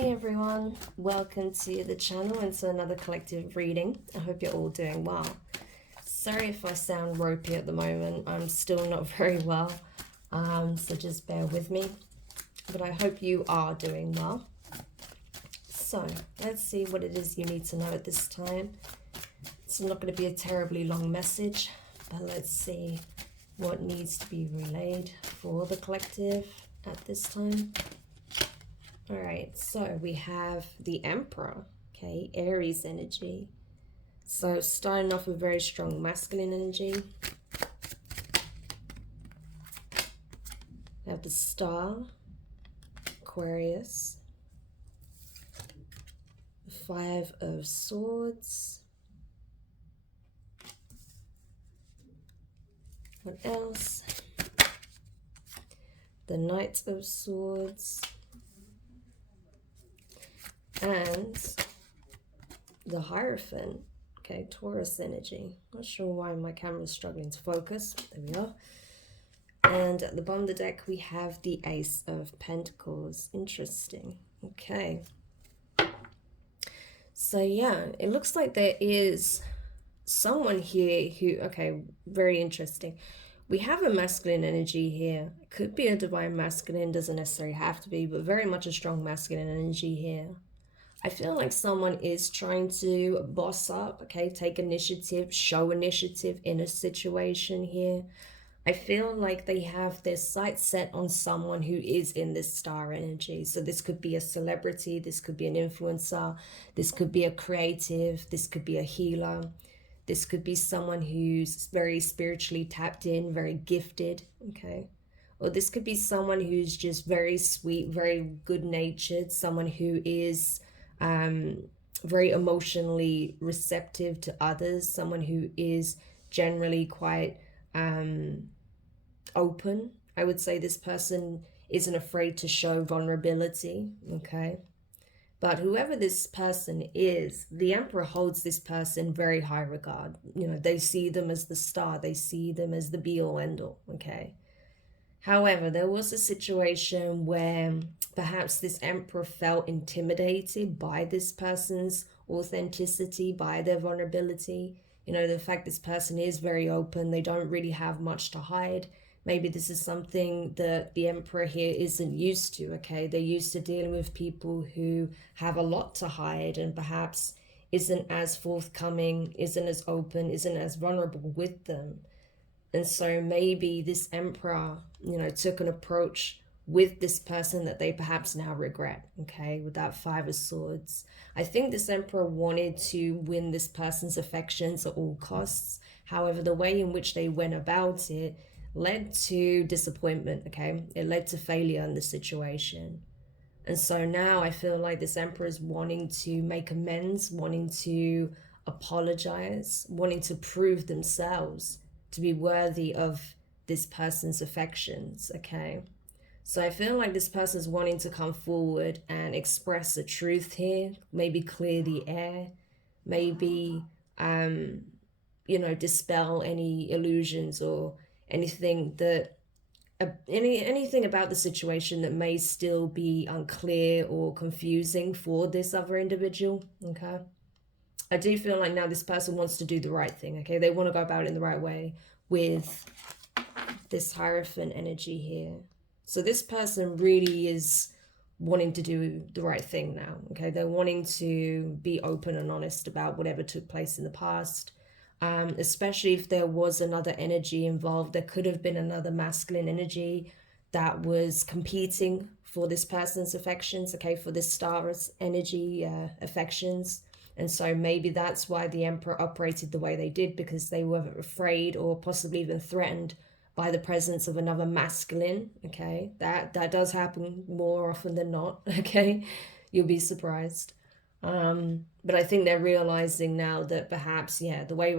Hey everyone, welcome to the channel and to another collective reading. I hope you're all doing well. Sorry if I sound ropey at the moment, I'm still not very well, so just bear with me. But I hope you are doing well. So let's see what it is you need to know at this time. It's not going to be a terribly long message, but let's see what needs to be relayed for the collective at this time. All right, so we have the Emperor, okay, Aries energy. So starting off with very strong masculine energy. We have the Star, Aquarius, the Five of Swords. What else? The Knight of Swords. And the Hierophant, okay, Taurus energy. Not sure why my camera's struggling to focus. There we are. And at the bottom of the deck, we have the Ace of Pentacles. Interesting. Okay. So yeah, it looks like there is someone here who, okay, very interesting. We have a masculine energy here. It could be a divine masculine, doesn't necessarily have to be, but very much a strong masculine energy here. I feel like someone is trying to boss up, okay, take initiative, show initiative in a situation here. I feel like they have their sights set on someone who is in this star energy. So this could be a celebrity, this could be an influencer, this could be a creative, this could be a healer. This could be someone who's very spiritually tapped in, very gifted, okay? Or this could be someone who's just very sweet, very good-natured, someone who is very emotionally receptive to others, someone who is generally quite open. I would say this person isn't afraid to show vulnerability, okay? But whoever this person is, the Emperor holds this person very high regard. You know, they see them as the star, they see them as the be-all end-all, okay? However, there was a situation where perhaps this Emperor felt intimidated by this person's authenticity, by their vulnerability. You know, the fact this person is very open, they don't really have much to hide. Maybe this is something that the Emperor here isn't used to, okay? They're used to dealing with people who have a lot to hide and perhaps isn't as forthcoming, isn't as open, isn't as vulnerable with them. And so maybe this Emperor, you know, took an approach with this person that they perhaps now regret, okay, with that Five of Swords. I think this Emperor wanted to win this person's affections at all costs. However, the way in which they went about it led to disappointment, okay? It led to failure in the situation. And so now I feel like this Emperor is wanting to make amends, wanting to apologize, wanting to prove themselves to be worthy of this person's affections, okay? So I feel like this person's wanting to come forward and express the truth here, maybe clear the air, maybe, you know, dispel any illusions or anything that, anything about the situation that may still be unclear or confusing for this other individual, okay? I do feel like now this person wants to do the right thing, okay? They want to go about it in the right way with this Hierophant energy here. So this person really is wanting to do the right thing now, okay? They're wanting to be open and honest about whatever took place in the past, especially if there was another energy involved. There could have been another masculine energy that was competing for this person's affections, okay? For this star's energy affections. And so maybe that's why the Emperor operated the way they did, because they were afraid or possibly even threatened by the presence of another masculine, okay? That does happen more often than not, okay? You'll be surprised. But I think they're realizing now that perhaps, yeah, the way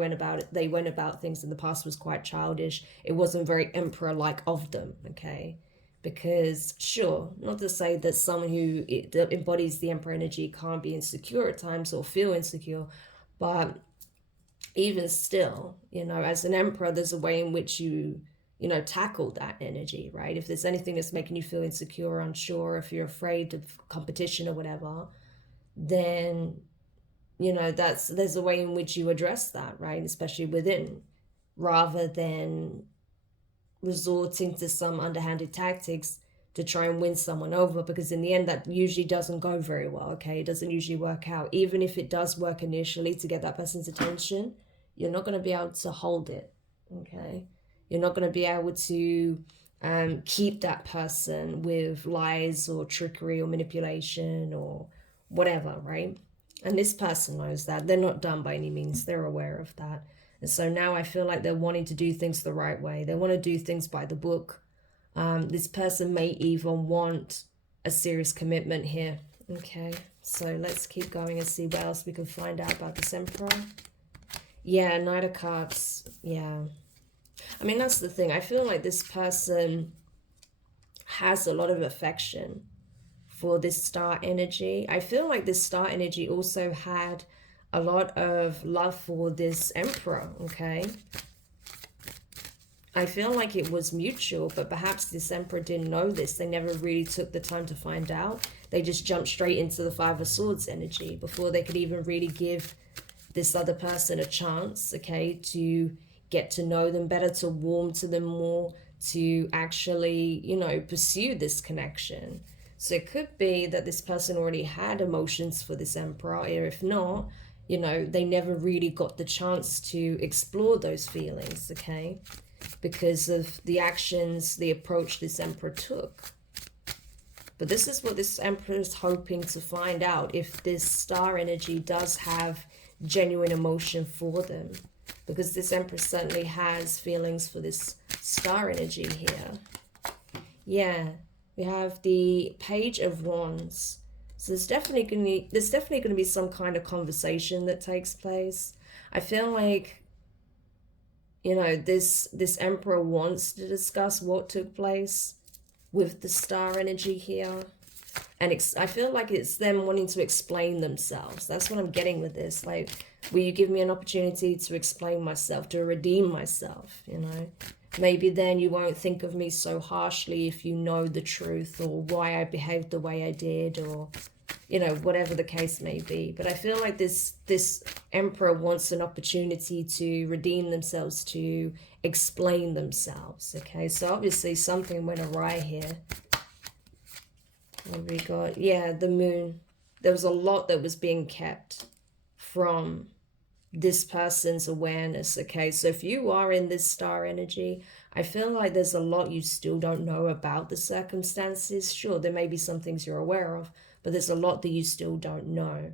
they went about things in the past was quite childish. It wasn't very Emperor-like of them, okay? Because sure, not to say that someone who embodies the Emperor energy can't be insecure at times or feel insecure, but even still, you know, as an Emperor, there's a way in which you you know, tackle that energy, right? If there's anything that's making you feel insecure or unsure, if you're afraid of competition or whatever, then, you know, there's a way in which you address that, right? Especially within, rather than resorting to some underhanded tactics to try and win someone over, because in the end that usually doesn't go very well. Okay, it doesn't usually work out. Even if it does work initially to get that person's attention, you're not going to be able to hold it. Okay, you're not going to be able to keep that person with lies or trickery or manipulation or whatever, right? And this person knows that. They're not dumb by any means. They're aware of that. And so now I feel like they're wanting to do things the right way. They want to do things by the book. This person may even want a serious commitment here. Okay, so let's keep going and see what else we can find out about this Emperor. Yeah, Knight of Cups. Yeah. I mean, that's the thing. I feel like this person has a lot of affection for this star energy. I feel like this star energy also had a lot of love for this Emperor, okay? I feel like it was mutual, but perhaps this Emperor didn't know this. They never really took the time to find out. They just jumped straight into the Five of Swords energy before they could even really give this other person a chance, okay, to get to know them better, to warm to them more, to actually, you know, pursue this connection. So it could be that this person already had emotions for this Emperor, or if not, you know, they never really got the chance to explore those feelings, okay? Because of the actions, the approach this Emperor took. But this is what this Emperor is hoping to find out, if this star energy does have genuine emotion for them. Because this Emperor certainly has feelings for this star energy here. Yeah, we have the Page of Wands. So there's definitely going to be some kind of conversation that takes place. I feel like, you know, this Emperor wants to discuss what took place with the star energy here. And I feel like it's them wanting to explain themselves. That's what I'm getting with this. Like, will you give me an opportunity to explain myself, to redeem myself, you know? Maybe then you won't think of me so harshly if you know the truth, or why I behaved the way I did, or, you know, whatever the case may be. But I feel like this Emperor wants an opportunity to redeem themselves, to explain themselves, okay? So obviously something went awry here. What have we got? Yeah, the Moon. There was a lot that was being kept from this person's awareness, okay? So if you are in this star energy, I feel like there's a lot you still don't know about the circumstances. Sure, there may be some things you're aware of, but there's a lot that you still don't know.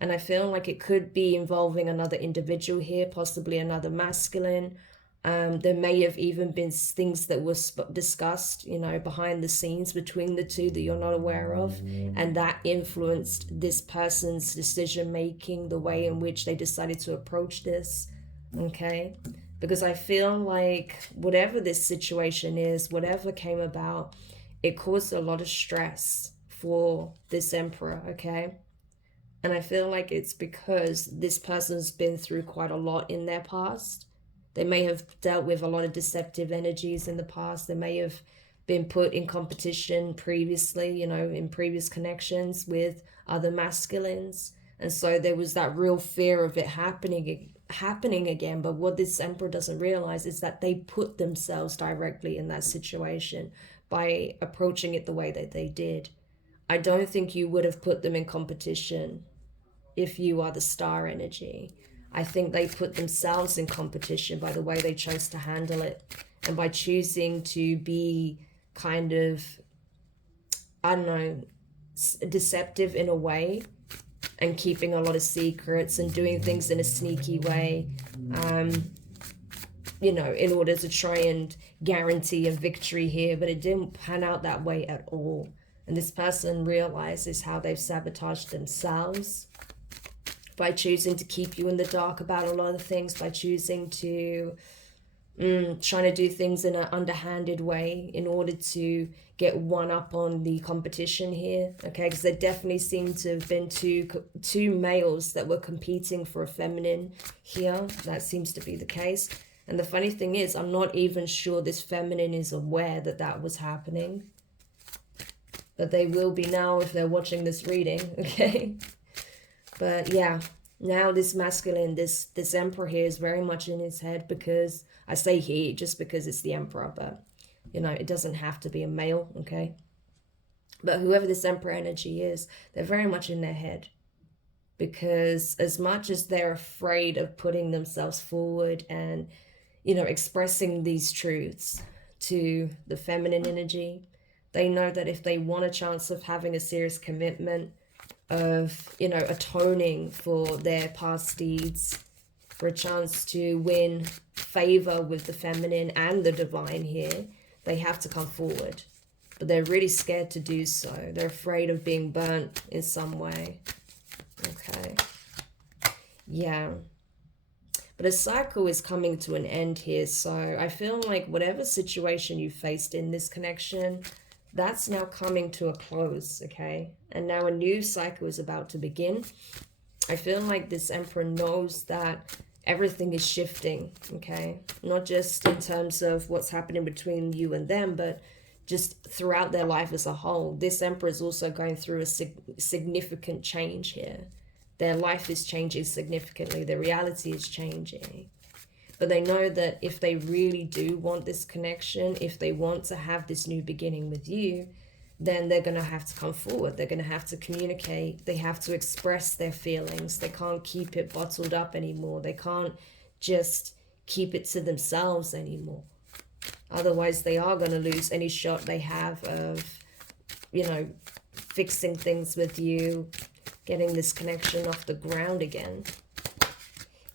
And I feel like it could be involving another individual here, possibly another masculine. There may have even been things that were discussed, you know, behind the scenes between the two that you're not aware of. And that influenced this person's decision making, the way in which they decided to approach this, okay? Because I feel like whatever this situation is, whatever came about, it caused a lot of stress for this Emperor, okay? And I feel like it's because this person's been through quite a lot in their past. They may have dealt with a lot of deceptive energies in the past. They may have been put in competition previously, you know, in previous connections with other masculines. And so there was that real fear of it happening again. But what this Emperor doesn't realize is that they put themselves directly in that situation by approaching it the way that they did. I don't think you would have put them in competition if you are the star energy. I think they put themselves in competition by the way they chose to handle it, and by choosing to be kind of, I don't know, deceptive in a way, and keeping a lot of secrets and doing things in a sneaky way, you know, in order to try and guarantee a victory here. But it didn't pan out that way at all. And this person realizes how they've sabotaged themselves by choosing to keep you in the dark about a lot of things, by choosing to trying to do things in an underhanded way in order to get one up on the competition here, okay? Because there definitely seem to have been two males that were competing for a feminine here. That seems to be the case. And the funny thing is, I'm not even sure this feminine is aware that that was happening. But they will be now if they're watching this reading, okay? But yeah, now this masculine, this emperor here is very much in his head, because I say he just because it's the emperor, but you know, it doesn't have to be a male, okay? But whoever this emperor energy is, they're very much in their head, because as much as they're afraid of putting themselves forward and, you know, expressing these truths to the feminine energy, they know that if they want a chance of having a serious commitment, of, you know, atoning for their past deeds, for a chance to win favor with the feminine and the divine here, they have to come forward. But they're really scared to do so. They're afraid of being burnt in some way. Okay. Yeah. But a cycle is coming to an end here. So I feel like whatever situation you faced in this connection, that's now coming to a close, okay? And now a new cycle is about to begin. I feel like this emperor knows that everything is shifting, okay? Not just in terms of what's happening between you and them, but just throughout their life as a whole. This emperor is also going through a significant change here. Their life is changing significantly. Their reality is changing. But they know that if they really do want this connection, if they want to have this new beginning with you, then they're going to have to come forward. They're going to have to communicate. They have to express their feelings. They can't keep it bottled up anymore. They can't just keep it to themselves anymore. Otherwise, they are going to lose any shot they have of, you know, fixing things with you, getting this connection off the ground again.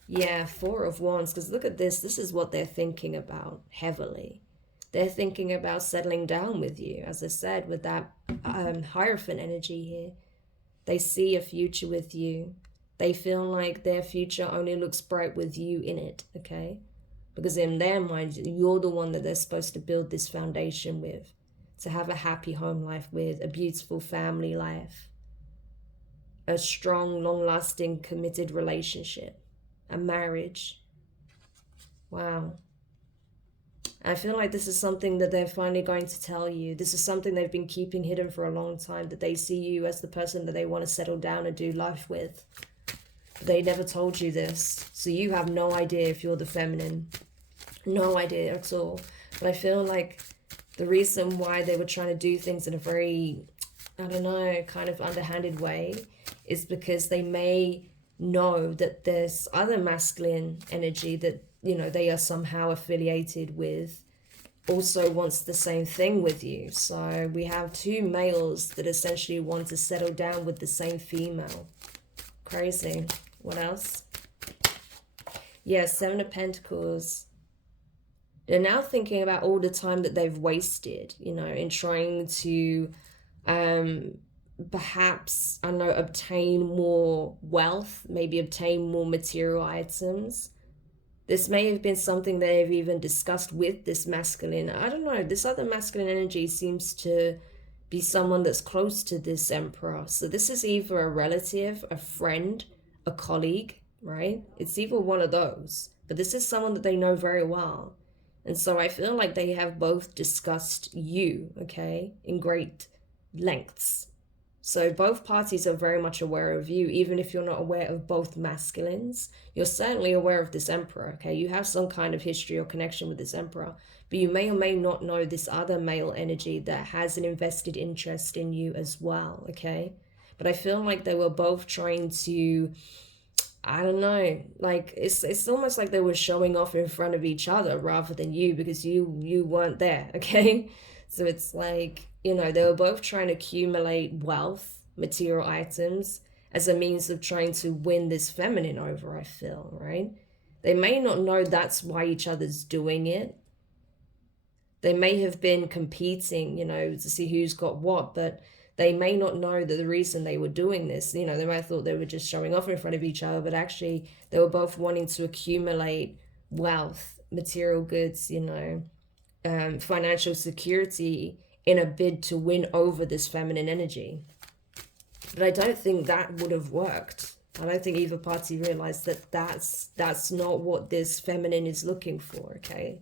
Yeah, Four of Wands, because look at this. This is what they're thinking about heavily. They're thinking about settling down with you. As I said, with that Hierophant energy here, they see a future with you. They feel like their future only looks bright with you in it, okay? Because in their mind, you're the one that they're supposed to build this foundation with, to have a happy home life with, a beautiful family life, a strong, long-lasting, committed relationship. A marriage. Wow. I feel like this is something that they're finally going to tell you. This is something they've been keeping hidden for a long time, that they see you as the person that they want to settle down and do life with. But they never told you this. So you have no idea if you're the feminine. No idea at all. But I feel like the reason why they were trying to do things in a very, I don't know, kind of underhanded way is because they may know that there's other masculine energy that, you know, they are somehow affiliated with, also wants the same thing with you. So we have two males that essentially want to settle down with the same female. Crazy. What else? Yeah, Seven of Pentacles. They're now thinking about all the time that they've wasted, you know, in trying to perhaps, I don't know, obtain more wealth, maybe obtain more material items. This may have been something they've even discussed with this masculine. I don't know, this other masculine energy seems to be someone that's close to this emperor. So this is either a relative, a friend, a colleague, right? It's either one of those. But this is someone that they know very well. And so I feel like they have both discussed you, okay, in great lengths. So both parties are very much aware of you, even if you're not aware of both masculines. You're certainly aware of this emperor, okay? You have some kind of history or connection with this emperor, but you may or may not know this other male energy that has an invested interest in you as well, okay? But I feel like they were both trying to, I don't know, like it's almost like they were showing off in front of each other rather than you, because you weren't there, okay? So it's like, you know, they were both trying to accumulate wealth, material items, as a means of trying to win this feminine over, I feel, right? They may not know that's why each other's doing it. They may have been competing, you know, to see who's got what, but they may not know that the reason they were doing this, you know, they might have thought they were just showing off in front of each other, but actually they were both wanting to accumulate wealth, material goods, you know, financial security in a bid to win over this feminine energy. But I don't think that would have worked. I don't think either party realized that that's not what this feminine is looking for, okay?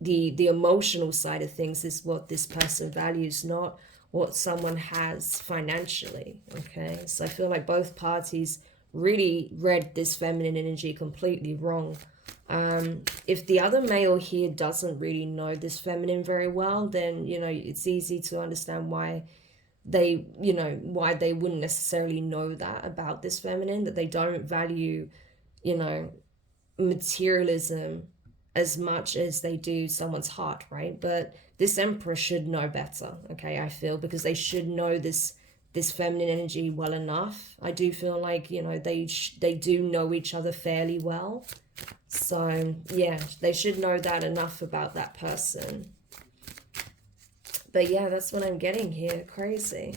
The emotional side of things is what this person values, not what someone has financially, okay? So I feel like both parties really read this feminine energy completely wrong. If the other male here doesn't really know this feminine very well, then, you know, it's easy to understand why they, you know, why they wouldn't necessarily know that about this feminine, that they don't value, you know, materialism as much as they do someone's heart, right? But this emperor should know better, okay, I feel, because they should know this feminine energy well enough. I do feel like, you know, they do know each other fairly well. So yeah, they should know that enough about that person. But yeah, that's what I'm getting here. Crazy.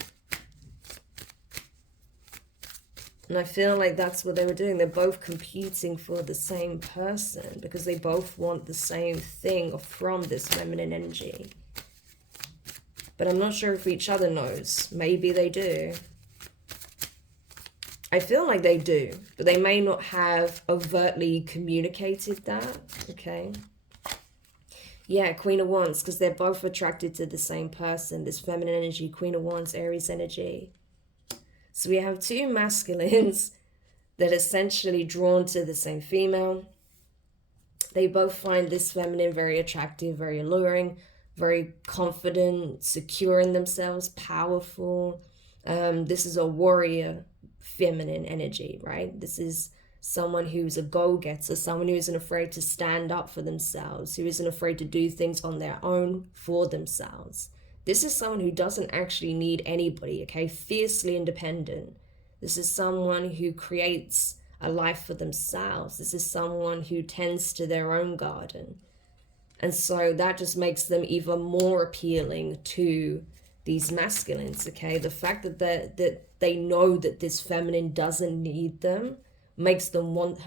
And I feel like that's what they were doing. They're both competing for the same person because they both want the same thing from this feminine energy. But I'm not sure if each other knows. Maybe they do. I feel like they do, but they may not have overtly communicated that, okay? Yeah, Queen of Wands, because they're both attracted to the same person, this feminine energy, Queen of Wands, Aries energy. So we have two masculines that are essentially drawn to the same female. They both find this feminine very attractive, very alluring, very confident, secure in themselves, powerful. This is a warrior feminine energy, right? This is someone who's a go-getter, someone who isn't afraid to stand up for themselves, who isn't afraid to do things on their own for themselves. This is someone who doesn't actually need anybody, okay? Fiercely independent. This is someone who creates a life for themselves. This is someone who tends to their own garden. And so that just makes them even more appealing to these masculines, okay? The fact that they know that this feminine doesn't need them makes them want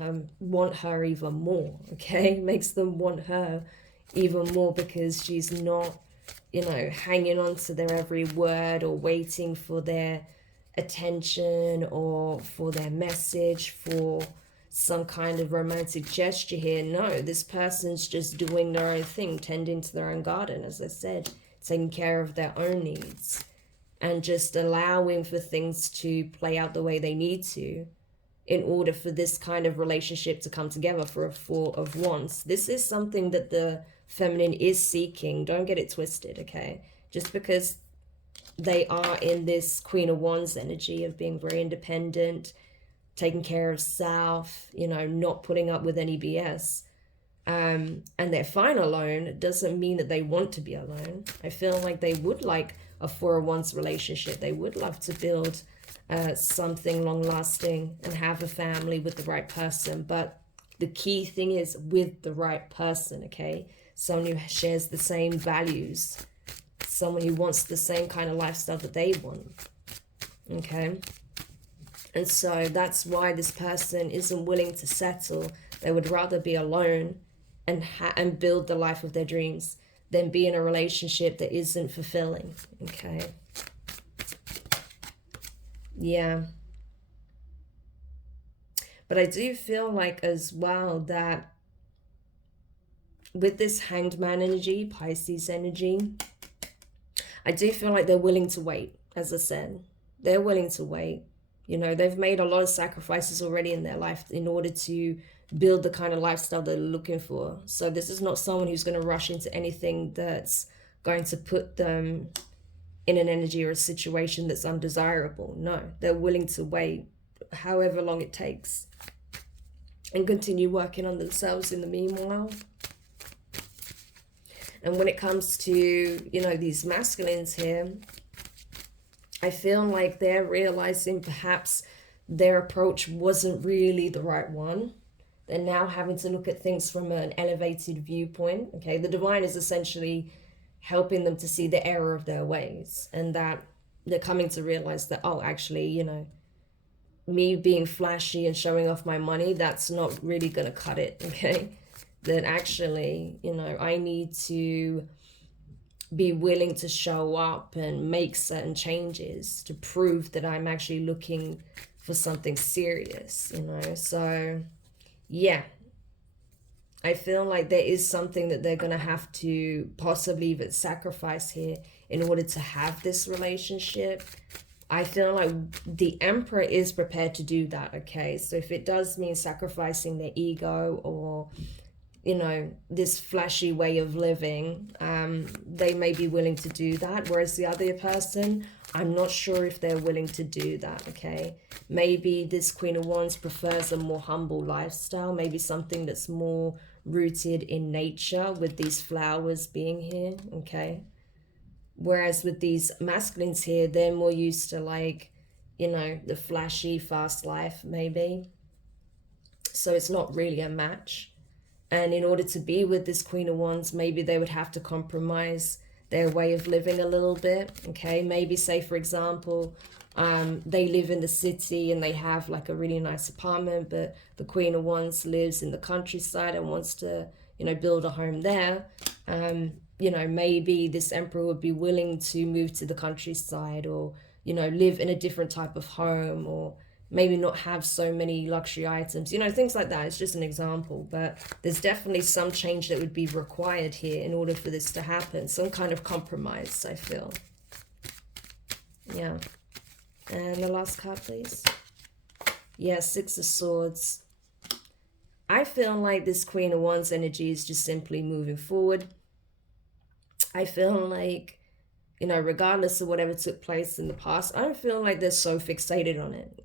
her even more, okay? Makes them want her even more because she's not, you know, hanging on to their every word or waiting for their attention or for their message, for some kind of romantic gesture here. No, this person's just doing their own thing, tending to their own garden, as I said, taking care of their own needs and just allowing for things to play out the way they need to in order for this kind of relationship to come together. For a Four of Wands, this is something that the feminine is seeking. Don't get it twisted, okay? Just because they are in this Queen of Wands energy of being very independent, taking care of self, you know, not putting up with any BS, and they're fine alone, doesn't mean that they want to be alone. I feel like they would like a Four of Wands relationship. They would love to build something long lasting and have a family with the right person. But the key thing is with the right person, okay? Someone who shares the same values, someone who wants the same kind of lifestyle that they want, okay? And so that's why this person isn't willing to settle. They would rather be alone and build the life of their dreams than be in a relationship that isn't fulfilling, okay? Yeah. But I do feel like as well that with this Hanged Man energy, Pisces energy, I do feel like they're willing to wait, as I said. They're willing to wait. You know, they've made a lot of sacrifices already in their life in order to build the kind of lifestyle they're looking for. So this is not someone who's going to rush into anything that's going to put them in an energy or a situation that's undesirable. No, they're willing to wait however long it takes and continue working on themselves in the meanwhile. And when it comes to, you know, these masculines here, I feel like they're realizing perhaps their approach wasn't really the right one. They're now having to look at things from an elevated viewpoint, okay? The divine is essentially helping them to see the error of their ways, and that they're coming to realize that, oh, actually, you know, me being flashy and showing off my money, that's not really going to cut it, okay? That actually, you know, I need to be willing to show up and make certain changes to prove that I'm actually looking for something serious, you know. So yeah, I feel like there is something that they're going to have to possibly even sacrifice here in order to have this relationship. I feel like the Emperor is prepared to do that, okay? So if it does mean sacrificing their ego or, you know, this flashy way of living, they may be willing to do that. Whereas the other person, I'm not sure if they're willing to do that, okay? Maybe this Queen of Wands prefers a more humble lifestyle, maybe something that's more rooted in nature with these flowers being here, okay? Whereas with these masculines here, they're more used to, like, you know, the flashy, fast life, maybe. So it's not really a match. And in order to be with this Queen of Wands, maybe they would have to compromise their way of living a little bit, okay? Maybe, say, for example, they live in the city and they have like a really nice apartment, but the Queen of Wands lives in the countryside and wants to, you know, build a home there. You know, maybe this Emperor would be willing to move to the countryside, or, you know, live in a different type of home, or maybe not have so many luxury items, you know, things like that. It's just an example, but there's definitely some change that would be required here in order for this to happen. Some kind of compromise, I feel. Yeah. And the last card, please. Yeah, Six of Swords. I feel like this Queen of Wands energy is just simply moving forward. I feel like, you know, regardless of whatever took place in the past, I don't feel like they're so fixated on it.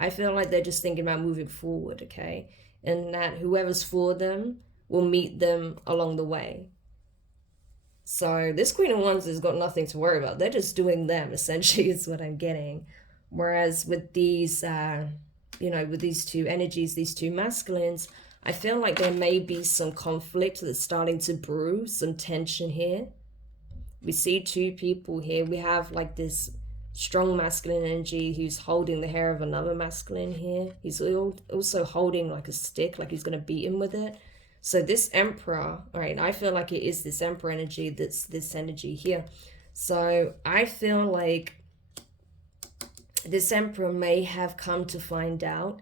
I feel like they're just thinking about moving forward, okay? And that whoever's for them will meet them along the way. So this Queen of Wands has got nothing to worry about. They're just doing them, essentially, is what I'm getting. Whereas with these, you know, with these two energies, these two masculines, I feel like there may be some conflict that's starting to brew, some tension here. We see two people here. We have like this strong masculine energy who's holding the hair of another masculine here. He's also holding like a stick, like he's going to beat him with it. So this Emperor, all right, I feel like it is this Emperor energy that's this energy here. So I feel like this Emperor may have come to find out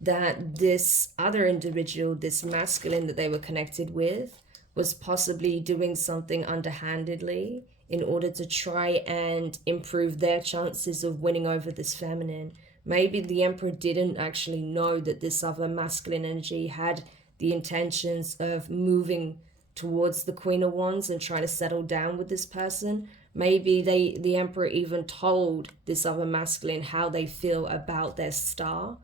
that this other individual, this masculine that they were connected with, was possibly doing something underhandedly in order to try and improve their chances of winning over this feminine. Maybe the Emperor didn't actually know that this other masculine energy had the intentions of moving towards the Queen of Wands and trying to settle down with this person. Maybe the Emperor even told this other masculine how they feel about their star.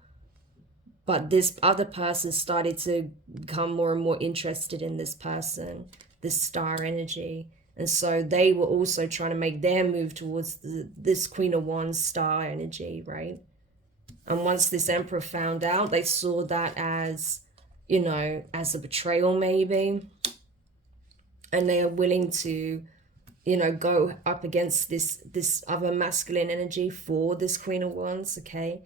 But this other person started to become more and more interested in this person, this star energy. And so they were also trying to make their move towards this Queen of Wands star energy, right? And once this Emperor found out, they saw that as, you know, as a betrayal maybe. And they are willing to, you know, go up against this other masculine energy for this Queen of Wands, okay?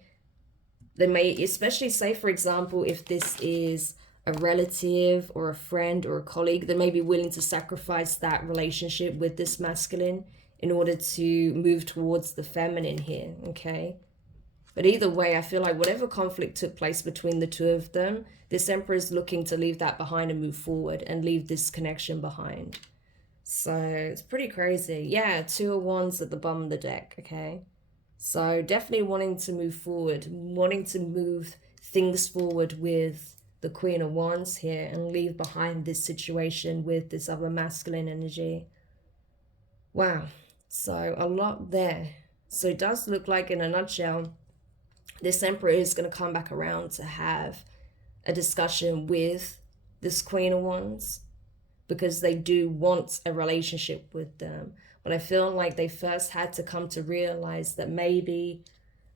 They may, especially say, for example, if this is a relative or a friend or a colleague, they may be willing to sacrifice that relationship with this masculine in order to move towards the feminine here, okay? But either way, I feel like whatever conflict took place between the two of them, this Emperor is looking to leave that behind and move forward and leave this connection behind. So it's pretty crazy. Yeah, Two of Wands at the bottom of the deck, okay? So definitely wanting to move forward, wanting to move things forward with the Queen of Wands here and leave behind this situation with this other masculine energy. Wow. So a lot there. So it does look like, in a nutshell, this Emperor is going to come back around to have a discussion with this Queen of Wands because they do want a relationship with them. But I feel like they first had to come to realize that maybe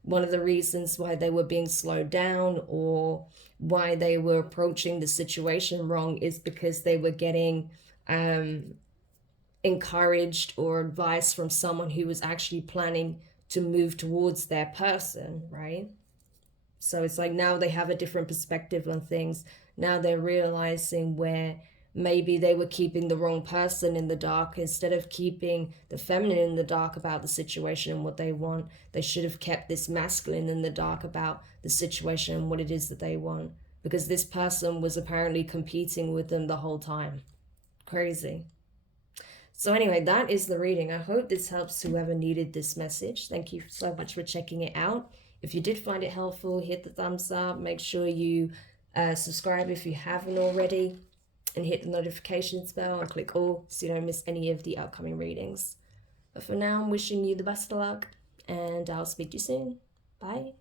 one of the reasons why they were being slowed down or why they were approaching the situation wrong is because they were getting encouraged or advice from someone who was actually planning to move towards their person, right? So it's like now they have a different perspective on things. Now they're realizing where maybe they were keeping the wrong person in the dark. Instead of keeping the feminine in the dark about the situation and what they want, they should have kept this masculine in the dark about the situation and what it is that they want, because this person was apparently competing with them the whole time. Crazy. So anyway, that is the reading. I hope this helps whoever needed this message. Thank you so much for checking it out. If you did find it helpful, hit the thumbs up. Make sure you subscribe if you haven't already, and hit the notifications bell and click all so you don't miss any of the upcoming readings. But for now, I'm wishing you the best of luck, and I'll speak to you soon. Bye.